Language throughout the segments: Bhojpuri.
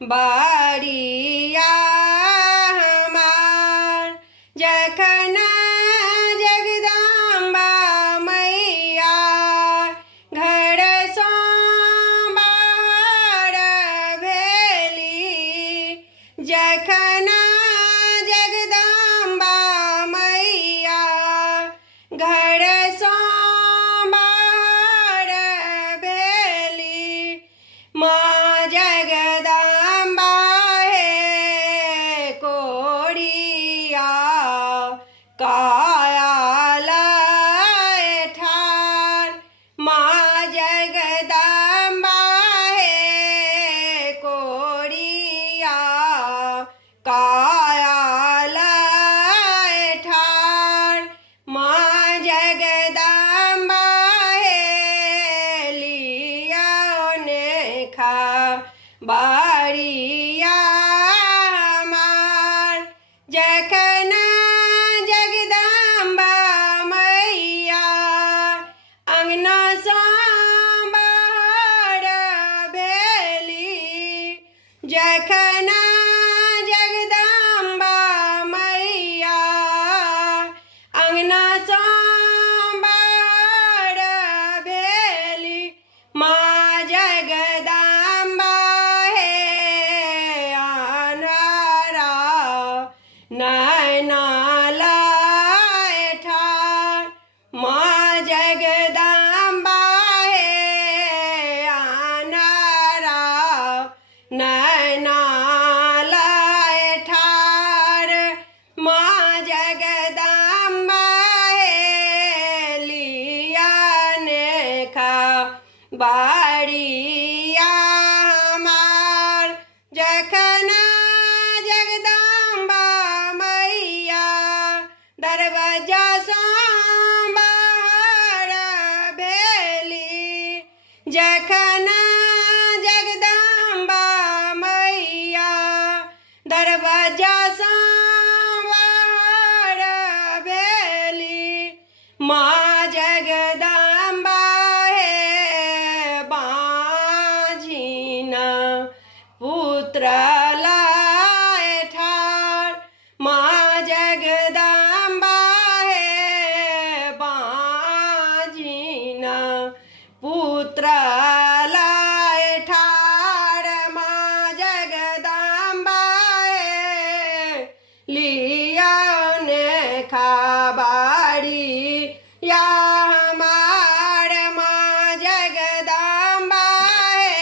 बाड़िया हमार जखन जगदम्बा मैया घर सो बाहर भेली जखन जगदम्बा मैया घर सो बाहर भेली माँ जगदम्बा हे कोड़िया कायालय ठार माँ जगदम्बा हे कोड़िया कायालय ठार माँ जगदम्बा हे लिया ने खा बाड़िया हमार जखन जगदम्बा मैया अंगना सँ बाहर भेली जखन जगदम्बा मैया अंगना सँ बाहर भेली माँ जगदम्बा हे आन्हरा नैना लय ठार माँ जगदम्बा हे आन्हरा नैना लय ठार माँ जगदम्बा हे लिया ने खा बाड़िया हमार जखन जगदम्बा मैया दरवाजा सँ बाहर भेली जखन जगदम्बा मैया दरवाजा सँ बाहर भेली माँ जगदम्बा हे बाँझिन पुत्र लय ठार माँ जगदम्बा हे बाँझिन पुत्र लय ठार माँ जगदम्बा हे लिया ने खा बाड़िया हमार माँ जगदम्बा हे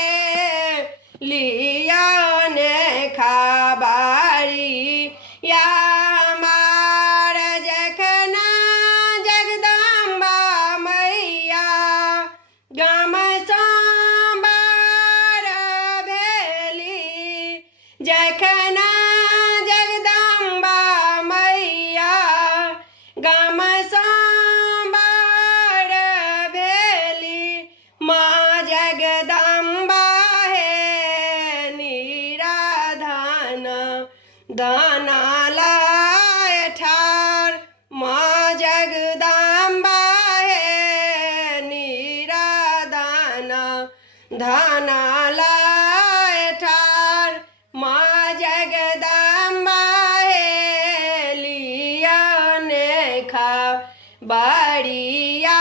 लिया ने खा बाड़िया हमार जखन जगदम्बा मैया गाम सँ बाहर भेली जखन जगदम्बा मैया गाम सँ बाहर भेली माँ जगदम्बा हे निराधन दाना लय ठार माँ जगदम्बा हे निराधन दाना लय ठार माँ जगदम्बा हे लिया ने खा बाड़िया